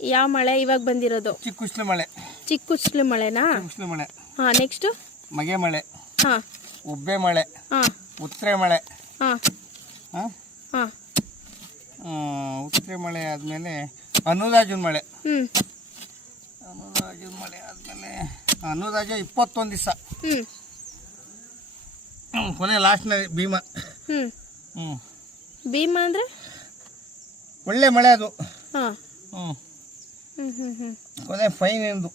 ಯಾವ ಮಳೆ ಇವಾಗ ಬಂದಿರೋದು? ಚಿಕ್ಕ ಉಸ್ಲು ಮಳೆ. ಚಿಕ್ಕ ಉಸ್ಲು ಮಳೆನಾ? ಉಸ್ಲು ಮಳೆ. ಹಾ ನೆಕ್ಸ್ಟ್ ಮಗೆ ಮಳೆ. ಹಾ. ಉಬ್ಬೆ ಮಳೆ. ಹಾ. ಉತ್ತರೆ ಮಳೆ. ಹಾ. ಹಾ? ಹಾಂ. ಉತ್ತರೆ ಮಳೆ ಆದಮೇಲೆ ಅನುರಾಜನ ಮಳೆ. ಹ್ಞೂ ಅನುರಾಜನ ಮಳೆ ಆದಮೇಲೆ ಅನುರಾಜ ಇಪ್ಪತ್ತೊಂದು ದಿವಸ. ಹ್ಞೂ ಕೊನೆ ಲಾಸ್ಟ್ನಲ್ಲಿ ಭೀಮ. ಹ್ಞೂ ಹ್ಞೂ ಭೀಮ ಅಂದರೆ? ಒಳ್ಳೆ ಮಳೆ ಅದು. ಹಾಂ. ಹ್ಞೂ ಕೊನೆ ಫೈನ್ ಎಂದು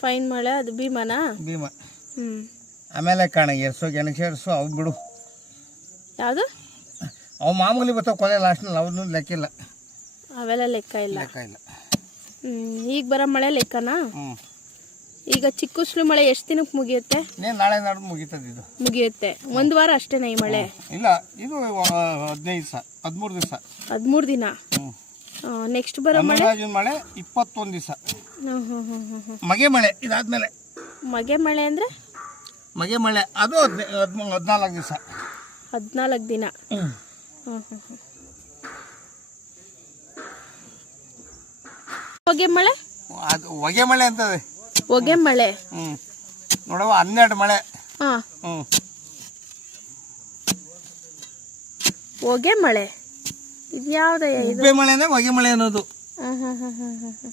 ಫೈನ್ ಮಳೆ ಅದು ಭೀಮನಾ? ಭೀಮ. ಹ್ಞೂ ಆಮೇಲೆ ಕಾಣ ಎರ್ಸೋ ಗೆಣಸು ಅವು ಬಿಡು. ಯಾವುದು? ಅವು ಮಾಮೂಲಿ ಬರ್ತಾವೆ ಕೊನೆ ಲಾಸ್ಟ್ನಲ್ಲಿ ಅವನು ಲೆಕ್ಕಿಲ್ಲ ಅವೆಲ್ಲ ಲೆಕ್ಕ ಇಲ್ಲ. ಲೆಕ್ಕ ಇಲ್ಲ. ಹ್ಞೂ ಈಗ ಬರೋ ಮಳೆ ಲೆಕ್ಕನಾ? ಹ್ಞೂ ಈಗ ಚಿಕ್ಕ ಉಸ್ಲು ಮಳೆ ಎಷ್ಟು ದಿನಕ್ಕೆ ಮುಗಿಯುತ್ತೆ? ನೀನು ನಾಳೆ ನಾಡು ಮುಗೀತದೆ ಇದು. ಮುಗಿಯುತ್ತೆ. ಒಂದು ವಾರ ಅಷ್ಟೇನಾ ಈ ಮಳೆ? ಇಲ್ಲ ಇದು ಹದಿನೈದು ದಿವಸ ಹದಿಮೂರು ದಿವಸ. ಹದಿಮೂರು ದಿನ? ನೆಕ್ಸ್ಟ್ ಬರೋ ಮಳೆ? ಮಳೆ ಇಪ್ಪತ್ತೊಂದು ದಿವಸ. ಮಗೆ ಮಳೆ ಇದಾದ್ಮೇಲೆ. ಮಗೆ ಮಳೆ ಅಂದರೆ? ಮಗೆ ಮಳೆ ಅದು ಹದಿನೈ ಹದಿನಾಲ್ಕು ದಿವಸ. ಹದಿನಾಲ್ಕು ದಿನ. ಹೊಗೆ ಮಳೆ? ಅದು ಹೊಗೆ ಮಳೆ ಅಂತದೆ. ಹೊಗೆ ಮಳೆ. ಹ್ಞೂ ನೋಡವ ಹನ್ನೆರಡು ಮಳೆ. ಹಾಂ. ಹ್ಞೂ ಹೊಗೆ ಮಳೆ. ಇದು ಯಾವುದಯ್ಯ ಇದು? ಉಬ್ಬೆ ಮಳೆನೇ ಹೊಗೆ ಮಳೆ ಅನ್ನೋದು. ಹ್ಞೂ